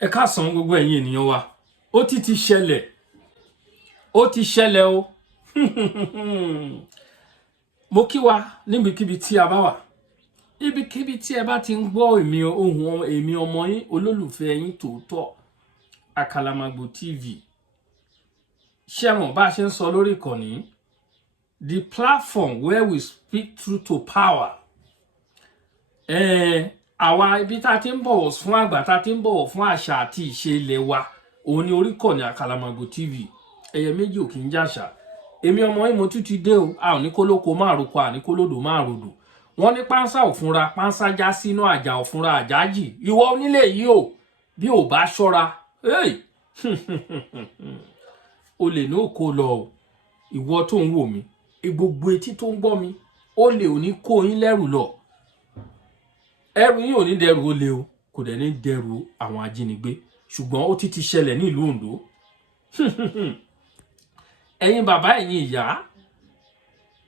Ẹ káàsán gbogbo ẹ̀yin ènìyàn wa. Ó ti ṣẹlẹ̀. Ó ti ṣẹlẹ̀ o. Mo kí wa níbikíbi tí a bá wà. Ibikíbi tí ẹ bá ti ń gbọ́ ohùn èmi ọmọ yín olólùfẹ́ yín tòótọ́ Àkàlàmàgbò TV. Ṣé mọ̀ bá ṣe ń sọ lórí ìkànnì? The platform where we speak truth to power. Àwa ibi tá ti ń bọ̀wọ̀ fún àgbà, tá ti ń bọ̀wọ̀ fún àṣà àti ìṣe ilẹ̀ wa, òun ni orí ìkànnì Àkàlàmàgbò TV. Ẹyẹ méjì ò kì í jàṣà. Èmi ọmọ yín mo tún ti dé o. A ò ní kólóko máa roko, a ní kólódò máa rodò. Wọ́n ní pánsá òfúnra, pánsá já sínú àjà òfúnra àjájì. Ìwọ onílé yìí o, bí ò bá ṣọ́ra, olè ní òkò lọ o. Ìwọ tó ń wò mí, gbogbo etí tó ń gbọ́ mi, olè ò ní kó yín lẹ́rù lọ. Ẹrù yín ò ní dẹrù olè o, kò dẹ̀ ní dẹrù àwọn ajínigbé. Ṣùgbọ́n ó ti ṣẹlẹ̀ ní ìlú Oǹdó. Ẹ̀yin bàbá ẹ̀yin ìyá,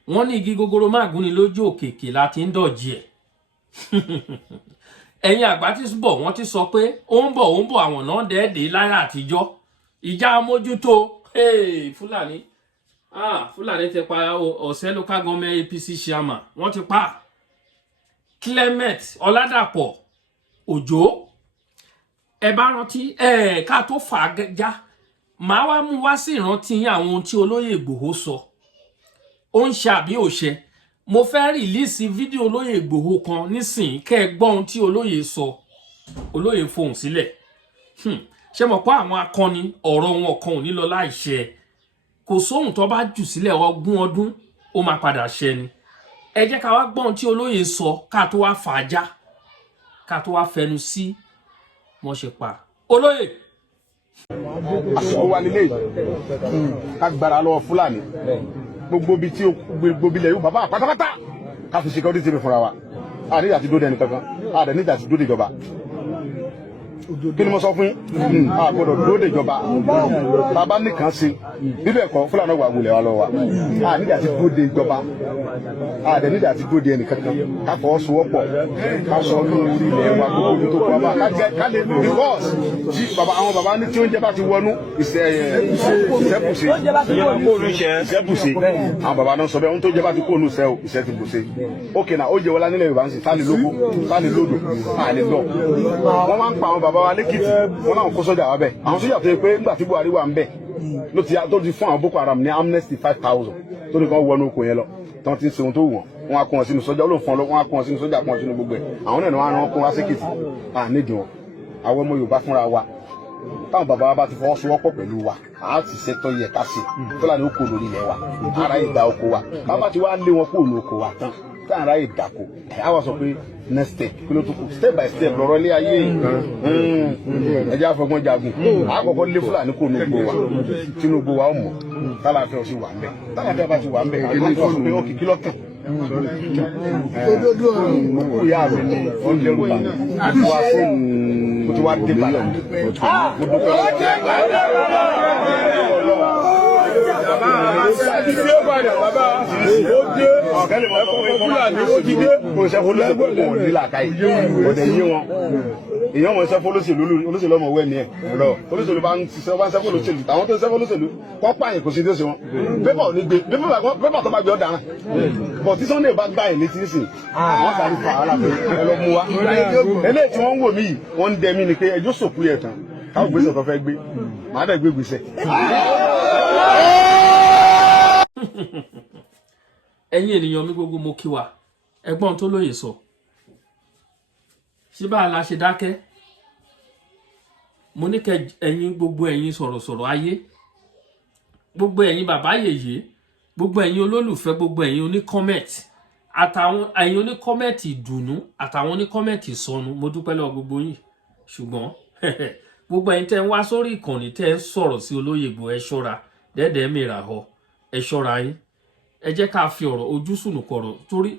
wọ́n ní igi gogoro máa gún ni lójú òkèkè láti ń dọ̀jì ẹ̀. Ẹ̀yin àgbà ti bọ̀, wọ́n ti sọ pé ó ń bọ̀ àwọn náà dẹ́ẹ̀dẹ́ láyé àtijọ́. Ìjà mójútó. Fúlàní. Fúlàní ti pa Ọ̀sẹ̀ local government APC chairman. Wọ́n ti pa Clement Ọládàpọ̀ Òjó. Ẹ bá rántí ká tó fà á já. Màá wá mú wá sí ìrántí àwọn ohun tí olóyè Ìgbòho sọ. Ó ń ṣe àbí ò ṣe. Mo fẹ́ rìlíìsì fídíò olóyè Ìgbòho kan nísìnyí kẹ́ ẹ gbọ́ ohun tí olóyè sọ. Olóyè fohùn sílẹ̀. Ṣé mọ̀ pé àwọn akọni ọ̀rọ̀ wọn kan ò ní lọ láìṣẹ. Kò sóhun tó bá jù sílẹ̀ ogún ọdún ó máa padà ṣẹ ni. Ẹ jẹ́ ká wá gbọ́ ohun tí olóyè sọ ká tó wá fà á já. Ká tó wá fẹnu sí wọ́n ṣe pa. Olóyè. Àsìkò wa nílé ká gbára lọ́wọ́ Fúlàní gbogbo bí tí gbogbo ilẹ̀ yóò bàbá pátápátá ká fi security mi fúnra wa a nígbà tí dóde ẹnì kankan a dẹ̀ nígbà tí dóde ìjọba kí ni mo sọ fún yín a gbọ́dọ̀ dóde ìjọba bàbá nìkan ṣe bíbẹ̀ kọ́ Fúlàní wà wulẹ̀ wa lọ wa a nígbà tí dóde ìjọba a dẹ̀ nígbà tí dóde ẹnì kankan ká fọwọ́ sowọ́pọ̀ ká sọ ní orí ilẹ̀ wa gbogbo ibi tó kọ́ wa ká lè because tí àwọn bàbá ní tí oúnjẹ bá ti wọnú ìṣẹ́bùṣe àwọn bàbá náà sọ bẹ́ẹ̀ ohun tó jẹ́ bá ti kó ònú ìṣẹ́ ti bùṣe ókè náà ó jẹ wọlá nílẹ̀ Yorùbá ń sìn sáni lóko sáni lódò sáni lọ wọ́n máa ń pa àwọn bàbá wa lẹ́kìtì wọ́n náà kó sọ́jà wa bẹ́ẹ̀ àwọn sọ́jà tó yẹ pé nígbà tí Buhari wà ń bẹ̀ tó ti fún àwọn Boko Haram ní amnesty 5,000 tó ní kàn wọnú oko yẹn lọ tí wọ́n ti ń ṣe ohun tó wù wọ́n á kó wọn sínú sọ́jà olóòfin wọ́n á kó wọn sínú sọ́jà kó wọn sínú gbogbo ẹ̀ àwọn náà ni wọ́n á rán kó wá sékìtì nídìí wọn àwọn ọmọ Yorùbá fúnra wa táwọn bàbá wa bá ti fọwọ́sowọ́pọ̀ pẹ̀lú wa a ti ṣètò yẹ ká ṣe Fúlàní oko lórí ilẹ̀ wa ara ìdá oko wa bàbá ti wá lé wọn kó òun oko wa tán táwọn ará ìdàkọ a wá sọ pé next step kí ló tó kù step by step lọ́rọ̀ ilé ayé ẹjẹ àfọgbọ́n jagun àkọ́kọ́ lé Fúlàní kó òun oko wa Tinubu wa ó mọ̀ tálàfẹ́ ọ sí wà ń bẹ̀ tálàfẹ́ bá ti wà ń bẹ̀ àwọn sọ pé ó kìkì lọ́kàn mo yá mi ní ọ̀lẹ́rù bá wá sí mo ti wá dé padà mo èèyàn mọ̀ ṣẹ́fọ́ olóṣèlú ọmọ wẹ́ ni ẹ̀ olóṣèlú bá ń ṣiṣẹ́ bá ń ṣẹ́fọ́ olóṣèlú àwọn tó ń ṣẹ́fọ́ olóṣèlú kọ́ pààyàn kò sí tó ṣe wọn pépà ò ní gbé pépà tó bá gbé ọ̀daràn bọ̀ tí Sunday bá gbá ẹ̀ létí nísìnyí wọ́n sáré fa ara pé ẹ lọ mú wa eléyìí tí wọ́n ń wò mí yìí wọ́n ń dẹ mí ni pé ẹjọ́ sòkú yẹ̀ tán káwọn gbèsè tó fẹ́ gbé màá dẹ̀ gbé gbèsè. Ẹ̀yin ènìyàn mi gbogbo mo kí wa ẹ̀gbọ́n tó lóye sọ ṣé bá la ṣe dákẹ́ mo ní kẹ́ ẹ̀yin gbogbo ẹ̀yin sọ̀rọ̀sọ̀rọ̀ ayé gbogbo ẹ̀yin bàbá yèyé gbogbo ẹ̀yin olólùfẹ́ gbogbo ẹ̀yin oníkọ́mẹ̀tì àtàwọn ẹ̀yin oníkọ́mẹ̀tì ìdùnnú àtàwọn oníkọ́mẹ̀tì ìsọnù mo dúpẹ́ lọ́wọ́ gbogbo yín ṣùgbọ́n gbogbo ẹ̀yin tẹ́ ń wá sórí ìkànnì tẹ́ ń sọ̀rọ̀ sí olóyè Ìgbòho ẹ ṣọ́ra dẹ́dẹ́ mìíràn họ ẹ ṣọ́ra yín ẹ jẹ́ ká fi ọ̀rọ̀ ojú sùnùkọ̀rọ̀ torí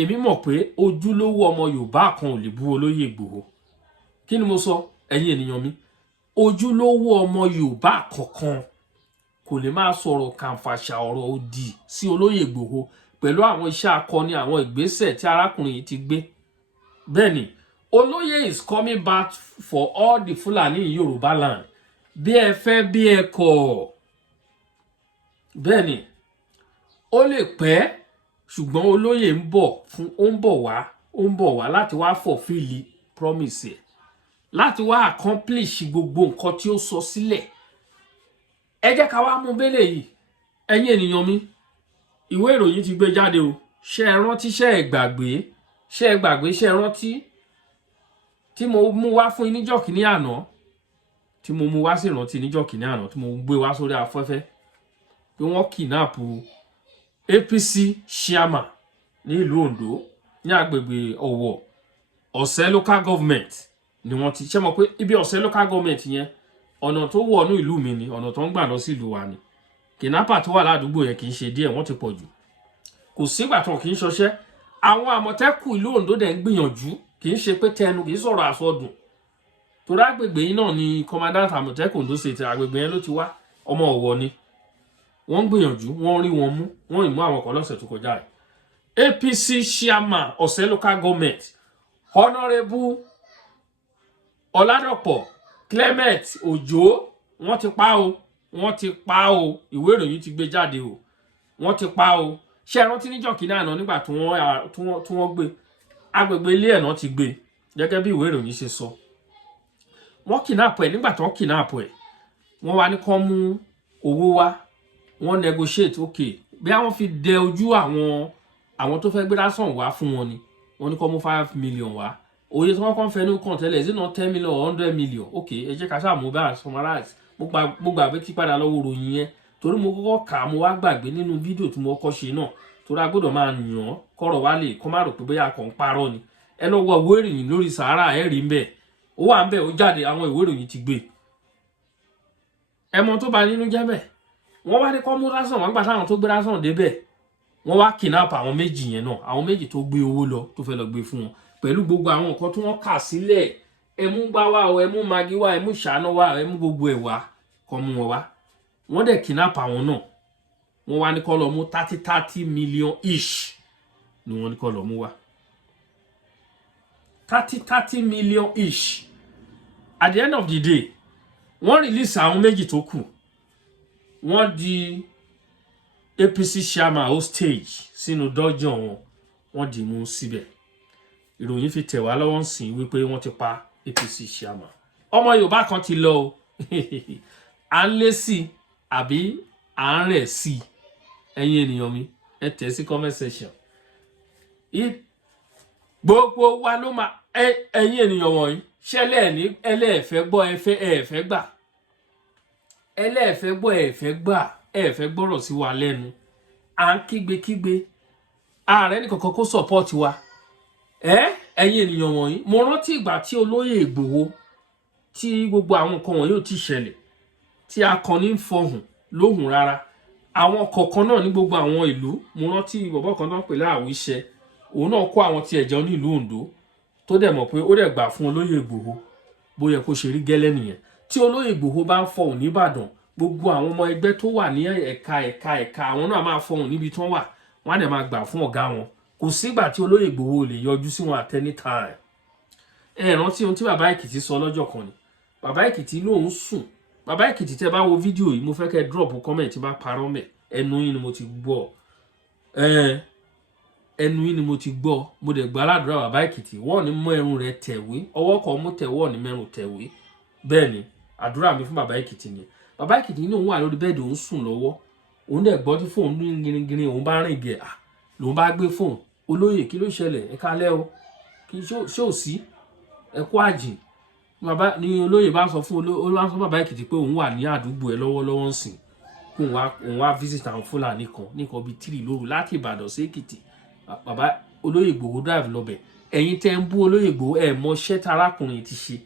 èmi mọ̀ pé ojúlówó ọmọ Yorùbá kan ò lè bú olóyè Ìgbòho kí ni mo sọ ẹ̀yin ènìyàn mi ojúlówó ọmọ Yorùbá kankan kò lè máa sọ̀rọ̀ kàǹfàṣà ọ̀rọ̀ òdì sí olóyè Ìgbòho pẹ̀lú àwọn iṣẹ́ akọni àwọn ìgbésẹ̀ tí arákùnrin yìí ti gbé bẹ́ẹ̀ ni Olóyè is coming back for all the Fulani in Yoruba land. Bí ẹ fẹ́ bí ẹ kọ̀. Bẹ́ẹ̀ ni, ó lè pẹ́ ṣùgbọ́n olóyè ń bọ̀ wá láti wá fulfill promise ẹ̀. Láti wá accomplish gbogbo nǹkan tí ó sọ sílẹ̀. Ẹ jẹ́ ká wá mú bélé yìí. Ẹ̀yin ènìyàn mi, ìwé ìròyìn ti gbé jáde o. Ṣé ẹ rántí, ṣé ẹ gbàgbé, ṣé ẹ rántí tí mo mú wá fún yín níjọ́ kìíní àná, tí mo mú wá sí ìrántí níjọ́ kìíní àná, tí mo gbé wá sórí afẹ́fẹ́ pé wọ́n kidnap APC chairman ní ìlú Ondo ní agbègbè Ọ̀wọ̀ Ọ̀sẹ̀ local government ni wọ́n ti ṣe mọ̀ pé ibi Ọ̀sẹ̀ local government yẹn ọ̀nà tó wọnú ìlú mi ni, ọ̀nà tó ń gbà lọ sí ìlú wa ni. Kidnapper tó wà ládùúgbò yẹn kì í ṣe díẹ̀, wọ́n ti pọ̀ jù. Kò sígbà tó kì í ṣọṣẹ́. Àwọn Àmọ̀tẹ́kùn ìlú Ondo dẹ̀ ń gbìyànjú, kì í ṣe pé tẹnu, kì í sọ̀rọ̀ àsọdùn. Torí agbègbè yìí náà ni commandant Àmọ̀tẹ́kùn Ondo State, agbègbè yẹn ló ti wá, ọmọ Ọ̀wọ̀ ni. Wọ́n ń gbìyànjú, wọ́n rí wọn mú, wọ́n ì mú àwọn kan lọ́sẹ̀ tó kọjá rẹ̀. APC chairman Ọ̀sẹ̀ local government Honorable Ọládọ̀pọ̀ Clement Òjó, wọ́n ti pa o, ìwé ìròyìn ti gbé jáde o, wọ́n ti pa o. Ṣé ẹ rántí níjọ́ kìíní àná nígbà tí wọ́n gbé agbègbè ilé ẹ̀ náà ti gbé, gẹ́gẹ́ bí ìwé ìròyìn ṣe sọ. Wọ́n kidnap ẹ̀, nígbà tí wọ́n kidnap ẹ̀ wọ́n wá ní kán mú owó wá, wọ́n negotiate okay bí àwọn fi dẹ ojú àwọn tó fẹ́ gbé lásán wá fún wọn ni, wọ́n ní kán mú 5 million wá. Oye tí wọ́n kàn fẹ́ ní kàn tẹ́lẹ̀, is it not 10 million or 100 million? Okay, ẹ jẹ́ ká ṣáà mú bá summarize. Mo gbàgbé kí padà lọ́wọ́ ròyìn yẹn torí mo kọ́kọ́ kà á, mo wá gbàgbé nínú fídíò tí mo kọ́ ṣe náà torí a gbọ́dọ̀ máa yàn kọ́rọ̀ wá lè kọ́ má rò pé bóyá kàn ń parọ́ ni. Ẹ lọ wo ìwé ìròyìn lórí Sahara ẹ rí ń bẹ̀, ó wà ń bẹ̀, ó jáde, àwọn ìwé ìròyìn ti gbé. Ẹ mọ̀ tó bá nínú jẹ́ bẹ̀, wọ́n wá ní kọ́ mú lásán, wọ́n gbà táwọn tó gbé lásán débẹ̀, wọ́n wá kidnap àwọn méjì yẹn náà, àwọn méjì tó gbé owó lọ tó fẹ́ lọ gbé fún wọn pẹ̀lú gbogbo àwọn nǹkan tí wọ́n kà sílẹ̀. Ẹ mú gbá wá o, ẹ mú magi wá, ẹ mú ṣáná wá, ẹ mú gbogbo ẹ̀ wá, kọ́ mú wọn wá. Wọ́n dẹ̀ kidnap àwọn náà, wọ́n wá ní kọ́ lọ mú 30 million each ni wọ́n ní kọ́ lọ mú wá. 30 million each. At the end of the day, wọ́n release àwọn méjì tó kù, wọ́n di APC chairman hostage sínú dungeon wọ́n dì mú síbẹ̀. Ìròyìn fi tẹ̀ wá lọ́wọ́ sìn wípé wọ́n ti pa APC chairman. Ọmọ Yorùbá kan ti lọ o. À ń lé sí àbí à ń rẹ̀ sí. Ẹ̀yin ènìyàn mi, ẹ tẹ̀ sí comment section. Gbogbo wa ló máa ẹ̀yin ènìyàn wọ̀nyí ṣẹlẹ̀ ní ẹlẹ́ẹ̀fẹ́ gbọ́ ẹ̀fẹ́ gbà. Ẹlẹ́ẹ̀fẹ́ gbọ́ ẹ̀fẹ́ gbọ́rọ̀ sí wa lẹ́nu. À ń kígbe. Ààrẹ ní kankan kó support wa. Ẹ̀yin ènìyàn wọ̀nyí, mo rántí ìgbà tí olóyè Ìgbòho tí gbogbo àwọn nǹkan wọ̀nyí ò ti ṣẹlẹ̀, tí akọni ń fọhùn lóhùn rárá. Àwọn kọ̀ọ̀kan náà ní gbogbo àwọn ìlú, mo rántí bọ̀bọ̀ kan tó ń pè láàwíṣẹ́, òun náà kó àwọn tí ẹ̀jọ́ ní ìlú Ondo tó dẹ̀ mọ̀ pé ó dẹ̀ gbà fún olóyè Ìgbòho bóyá kó ṣe rí gẹ́lẹ́ nìyẹn. Tí olóyè Ìgbòho bá ń fọhùn ní Ìbàdàn, gbogbo àwọn ọmọ ẹgbẹ́ tó wà ní ẹ̀ka àwọn náà máa fọhùn níbi tí wọ́n wà, wọ́n á dẹ̀ máa gbà fún ọ̀gá wọn. Kò sígbà tí olóyè Ìgbòho lè yọjú sí wọn at any time. Ẹ rántí ohun tí bàbá Èkìtì sọ lọ́jọ́ kan ni. Bàbá Èkìtì lóhùn sùn. Bàbá Èkìtì tẹ́ bá wo fídíò yìí, mo fẹ́ kẹ́ drop comment tí bá parọ́ mẹ́. Ẹnu yín ni mo ti gbọ́. Ẹnu yín ni mo ti gbọ́. Mo dẹ̀ gbà ládùúrà bàbá Èkìtì, wọ́n ní mú ẹrun rẹ̀ tẹ̀wé, ọwọ́ kan mú tẹ̀wọ́ ní mẹ́rùn tẹ̀wé. Bẹ́ẹ̀ ni, àdúrà mi fún bàbá Èkìtì ni. Bàbá Èkìtì ní òun wà lórí bẹ́ẹ̀dì, òun sùn lọ́wọ́. Òun dẹ̀ gbọ́ tí fóònù ní gírígírí, òun bá rìn gẹ̀, lòun bá gbé fóònù. Olóyè, kí ló ṣẹlẹ̀? Ẹ kálẹ́ o. Kí ṣé ò sí? Ẹ kú àjìn. Bàbá ni olóyè bá sọ fún bàbá Èkìtì pé òun wà ní àdúgbò ẹ lọ́wọ́lọ́wọ́ ńsìn. Kó òun wá visit àwọn Fúlàní kan nìkan bíi 3 lóru láti Ìbàdàn sí Èkìtì. Bàbá olóyè Ìgbòho drive lọ́bẹ̀. Ẹ̀yin tẹ́ ń bú olóyè Ìgbòho, ẹ mọ iṣẹ́ tarákùnrin ti ṣe.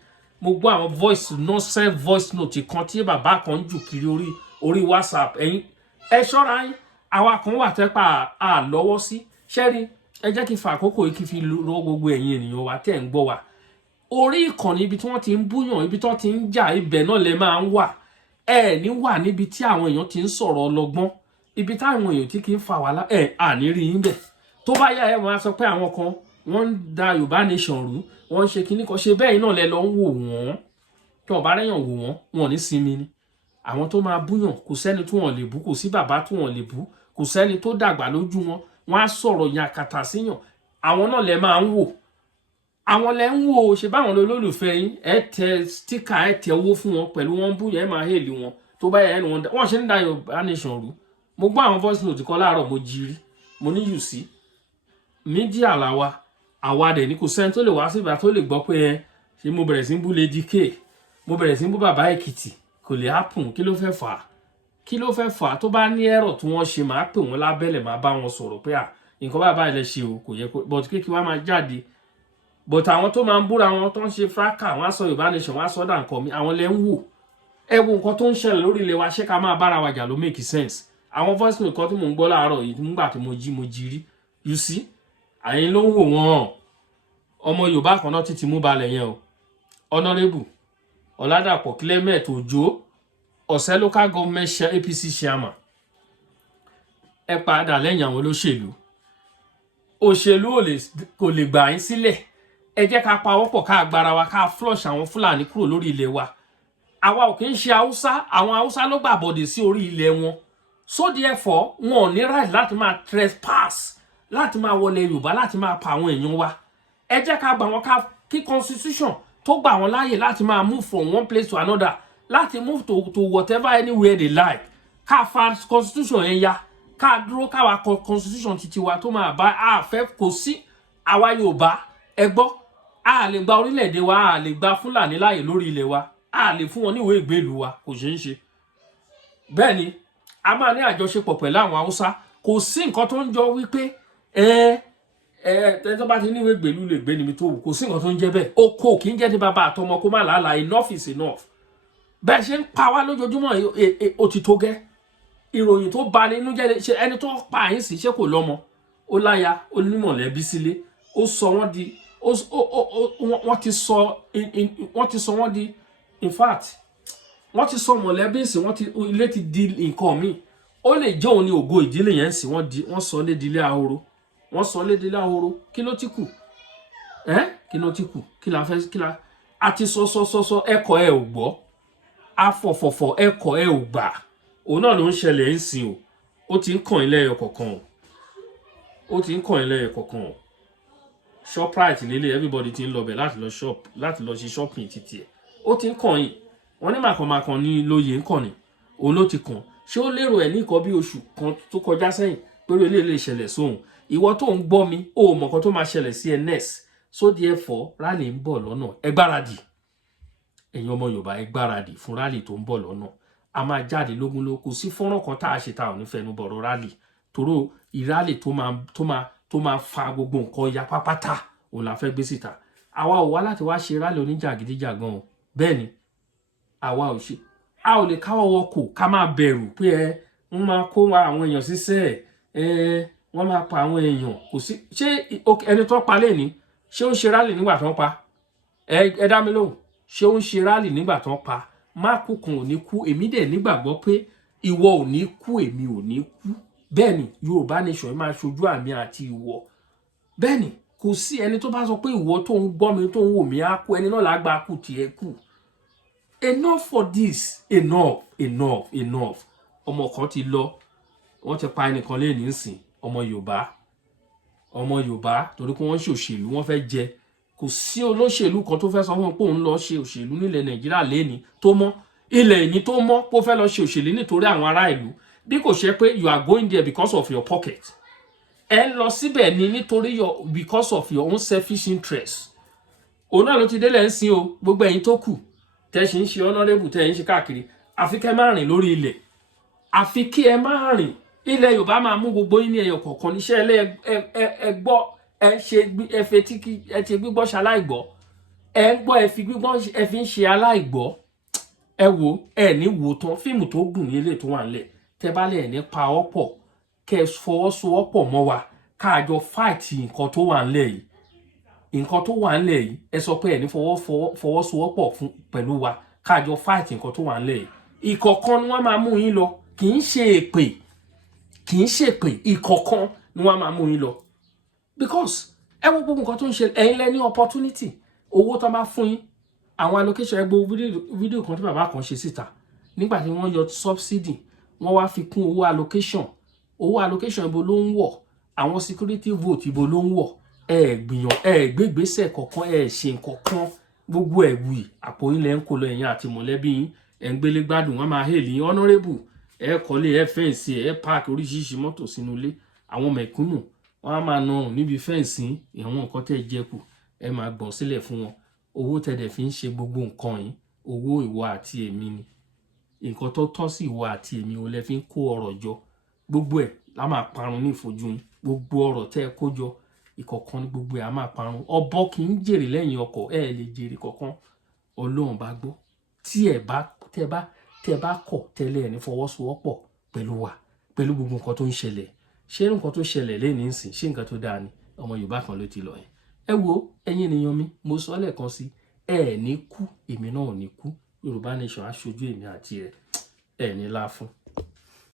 Mo gbọ́ àwọn nonsense voice note kan tí bàbá kan ń jù kiri orí WhatsApp. Ẹ̀yin ẹ ṣọ́ra yín, àwa kan wà tẹ́pà lọ́wọ́ sí. Ṣẹ́rí, ẹ jẹ́ kí n fa àkókò yìí kí n fi rọ gbogbo ẹ̀yin ènìyàn wa tẹ́ ń gbọ́ wa. Orí ìkànnì ibi tí wọ́n ti ń búyàn, ibi tí wọ́n ti ń jà, ibẹ̀ náà lẹ máa ń wà. Ẹ ní wà níbi tí àwọn èèyàn ti ń sọ̀rọ̀ ọlọ́gbọ́n, ibi táwọn èèyàn tí kì í fa wàhálà, àní rí yín bẹ̀. Tó bá yá ẹ máa sọ pé àwọn kan wọ́n ń da Yorùbá nation rú, wọ́n ń ṣe kinní kan ṣe bẹ́ẹ̀ náà lẹ lọ ń wò wọ́n tí wọ́n bá rẹ́yàn wò wọ́n wọn ò ní sinmi ni àwọn tó máa búyàn kò sẹ́ni tí wọ́n lè bú kò sí bàbá tí wọ́n lè bú kò sẹ́ni tó dàgbà lójú wọn wọ́n á sọ̀rọ̀ yàkàtà síyàn àwọn náà lẹ máa ń wò àwọn lẹ ń wò ṣe báwọn olólùfẹ́ yín ẹ tẹ stíkà ẹ tẹ owó fún wọn pẹ̀lú wọn búyàn ẹ máa hèlì wọn tó bá yẹ ẹnu wọn ṣe ń da Yorùbá nation rú mo gbọ́ àwọn voice note kan láàárọ̀ mo jírí mo ní yù sí mídíà làwa àwa dẹ̀ ní kò sẹ́ni tó lè wá síbà tó lè gbọ́ pé ẹ ṣe mo bẹ̀rẹ̀ sí ń bú Lady K mo bẹ̀rẹ̀ sí ń bú bàbá Èkìtì kò lè happen kí ló fẹ́ fà á kí ló fẹ́ fà á tó bá ní ẹ̀rọ tí wọ́n ṣe máa pè wọ́n lábẹ́lẹ̀ máa bá wọn sọ̀rọ̀ pé nǹkan bàbá ilẹ̀ ṣe o kò yẹ kó but kéèkì wá máa jáde but àwọn tó máa ń búra wọn tó ń ṣe fraka wọn á sọ Yorùbá nation wọn á sọ dà nǹkan mi àwọn lẹ ń wò ẹ wo nǹkan tó ń ṣẹlẹ̀ lórí ilẹ̀ wa ṣé ká máa bára wa jà ló make sense àwọn voice note kan tí mò ń gbọ́ láàárọ̀ yìí nígbà tí mo jí rí you see àyìn ló ń wò wọ́n ọmọ Yorùbá kan náà títí mú balẹ̀ yẹn o Honourable Ọládàpọ̀ Clement Òjó Ọ̀sẹ̀ local government APC chairman ẹ padà lẹ́yìn àwọn olóṣèlú òṣèlú kò lè gbà yín sílẹ̀ ẹ jẹ́ ká pawọ́pọ̀ ká agbára wa ká flush àwọn Fúlàní kúrò lórí ilẹ̀ wa àwa ò kì í ṣe Haúsá àwọn Haúsá ló gbàbọ̀dè sí orí ilẹ̀ wọn so therefore wọn ò ní right láti máa trespass láti máa wọlé Yorùbá láti máa pa àwọn èèyàn wa ẹ jẹ́ ká gbà wọn ká kí constitution tó gbà wọn láàyè láti máa move from one place to another láti move to whatever anywhere they like ká fa constitution yẹn ya ká dúró káwa constitution titi wa tó máa bá àfẹ́ kò sí àwa Yorùbá ẹ gbọ́ a lè gba orílẹ̀-èdè wa a lè gba Fúlàní láàyè lórí ilẹ̀ wa a lè fún wọn ní ìwé ìgbélùú wa kò ṣeé ṣe bẹ́ẹ̀ ni a máa ní àjọṣepọ̀ pẹ̀lú àwọn Haúsá kò sí nǹkan tó ń jọ wípé tẹ́tọ́ bá ti ní ìwé ìgbélùú lè gbé níbi tó wù kò sí nǹkan tó ń jẹ́ bẹ́ẹ̀ oko kì í jẹ́ ti bàbá àtọmọ kó má làálàá enough is enough bẹ́ẹ̀ ṣe ń pa wá lójoojúmọ́ ó ti tó gẹ́ ìròyìn tó bà nínú jẹ́ ṣe ẹni tó pa yín sí ṣé kò lọ́mọ ó láya ó ní mọ̀lẹ́bí sílé ó sọ wọ́n di wọ́n ti sọ wọ́n di in fact wọ́n ti sọ mọ̀lẹ́bí sí ilé ti di nǹkan míì ó lè jẹ́ òun ní ògo ìdílé yẹn sí wọ́n sọ lé dilé ahoro kí ló ti kù kí ló ti kù kí la fẹ́ kí la àti sọ ẹ̀kọ́ ẹ ò gbọ́ afọ̀fọ̀fọ̀ ẹ̀kọ́ ẹ ò gbà òun náà ló ń ṣẹlẹ̀ ń sìn o ó ti ń kàn ilé ẹyọ kọ̀ọ̀kan o Shoprite lélẹ̀ everybody ti ń lọ bẹ̀ láti lọ ṣe shopping títí ẹ̀ ó ti ń kàn yìí wọ́n ní màkànmákan ní lóye ń kàn ní òun ló ti kàn ṣé ó lérò ẹ̀ ní nǹkan bí oṣù kan tó kọjá sẹ́yìn pẹ̀lú ilé lè ṣẹlẹ̀ sóhun ìwọ tó ń gbọ́ mi ó mọ̀ kan tó máa ṣẹlẹ̀ sí ẹ next so therefore rally ń bọ̀ lọ́nà ẹ gbáradì ẹ̀yin ọmọ Yorùbá ẹ gbáradì fún rally tó ń bọ̀ lọ́nà a máa jáde lógún ló kù sí fọ́nrán kan tá a ṣe ta ò ní fẹnu bọ̀rọ̀ rally toró ìrálì tó máa fa gbogbo nǹkan ya pápátá òun la fẹ́ gbé síta àwa ò wá láti wá ṣe rally oníjàgídíjàgan o bẹ́ẹ̀ ni àwa ò ṣe a ò lè káwọ́ wọkò ká máa bẹ̀rù pé wọ́n máa kó àwọn èèyàn síṣẹ́ wọ́n máa pa àwọn èèyàn kò sí ṣé ẹni tó pa lé ní ṣé ó ń ṣe rally nígbà tó ń pa ẹ dá mi lóhùn ṣé ó ń ṣe rally nígbà tó ń pa máàkù kan ò ní kú èmi dẹ̀ nígbàgbọ́ pé ìwọ ò ní kú èmi ò ní kú bẹ́ẹ̀ ni Yorùbá nation máa ṣojú àmì àti ìwọ bẹ́ẹ̀ ni kò sí ẹni tó bá sọ pé ìwọ tó ń gbọ́ mi tó ń wò mí á kú ẹni náà lágbá kù tiẹ̀ kù enough for this enough ọmọ kan ti lọ wọ́n ti pa ẹnìkan lé nísìn ọmọ Yorùbá torí pé wọ́n ṣòṣèlú wọ́n fẹ́ jẹ kò sí olóṣèlú kan tó fẹ́ sọ fún pé òun lọ ṣe òṣèlú nílẹ̀ Nàìjíríà lẹ́ni tó mọ́ ilẹ̀ ìní tó mọ́ kó fẹ́ lọ ṣe òṣèlú nítorí àwọn ará ìlú bí kò ṣe pé you are going there because of your pocket ẹ lọ síbẹ̀ ni nítorí because of your own selfish interest òun náà ló ti délẹ̀ ń sin o gbogbo ẹ̀yin tó kù tẹ́ ṣe ń ṣe honourable tẹ́ ń ṣe káàkiri àfi kẹ́ máa rìn lórí ilẹ̀ àfi kí ẹ máa rìn ilẹ̀ Yorùbá máa mú gbogbo yín ní ẹyọ kọ̀ọ̀kan níṣẹ́ ẹ gbọ́ ẹ ti gbígbọ́ ṣe aláìgbọ́ ẹ ń gbọ́ ẹ fi gbígbọ́ ẹ fi ń ṣe aláìgbọ́ ẹ wo ẹ ní wo tán fíìmù tó gùn ní ilé tó wà nílẹ̀ tẹ́ bá lè ní pa ọ̀pọ̀ kẹ́ fọwọ́sowọ́pọ̀ mọ́ wa káàjọ fight nǹkan tó wà nílẹ̀ yìí ẹ sọ pé ẹ ní fọwọ́sowọ́pọ̀ pẹ̀lú wa káàjọ fight nǹkan tó wà nílẹ̀ yìí ìkọ̀kan ni wọ́n máa mú yín lọ kì í ṣe èpè ìkọ̀kan ni wọ́n máa mú yín lọ because ẹ wo gbogbo nǹkan tó ń ṣe ẹ̀yin lẹ ní opportunity owó tó bá fún yín àwọn allocation ẹgbẹ́ fídíò kan tí bàbá kan ṣe síta nígbà tí wọ́n yọ subsidy wọ́n wá fi kún owó allocation ibo ló ń wọ̀ àwọn security vote ibo ló ń wọ̀ gbégbèsè kankan ṣe nǹkankan gbogbo ẹ̀wì àpò ilẹ̀ ń kó lọ ẹ̀yìn àti mọ̀lẹ́bí yín ẹ̀ ń gbélé gbádùn wọn máa hèlì yín honourable kọ́lé fẹ́ǹsì park oríṣiríṣi mọ́tò sínú ilé àwọn mẹ̀kúnnù wọn á máa nọrùn níbi fẹ́ǹsì ìwọ̀n nǹkan tẹ́ jẹ kù ẹ máa gbọ̀n sílẹ̀ fún wọn owó tẹ̀dẹ̀ fi ń ṣe gbogbo nǹkan yìí owó ìwọ àti èmi ni nǹkan tó tọ́ sí ìwọ àti èmi ò lẹ fi ń kó ọrọ̀ jọ gbogbo ẹ̀ la máa parun ní ìfojú yín gbogbo ọrọ̀ tẹ́ ẹ kó jọ ìkọ̀kan ní gbogbo ẹ̀ á máa parun ọ̀bọ kì í jèrè lẹ́yìn ọkọ̀ lè jèrè kankan Ọlọ́run bá gbọ́ tí ẹ bá kọ̀ tẹ́lẹ̀ ẹ̀ ní fọwọ́sowọ́pọ̀ pẹ̀lú wa pẹ̀lú gbogbo nǹkan tó ń ṣẹlẹ̀ ṣé nǹkan tó ṣẹlẹ̀ lẹ́ni ń sìn ṣé nǹkan tó dáa ni ọmọ Yorùbá kan ló ti lọ yẹn ẹ wo ẹ̀yin ènìyàn mi mo sọ lẹ́ẹ̀kan sí ẹ ní kú èmi náà ò ní kú Yorùbá nation aṣojú èmi àti ẹ ní láfún.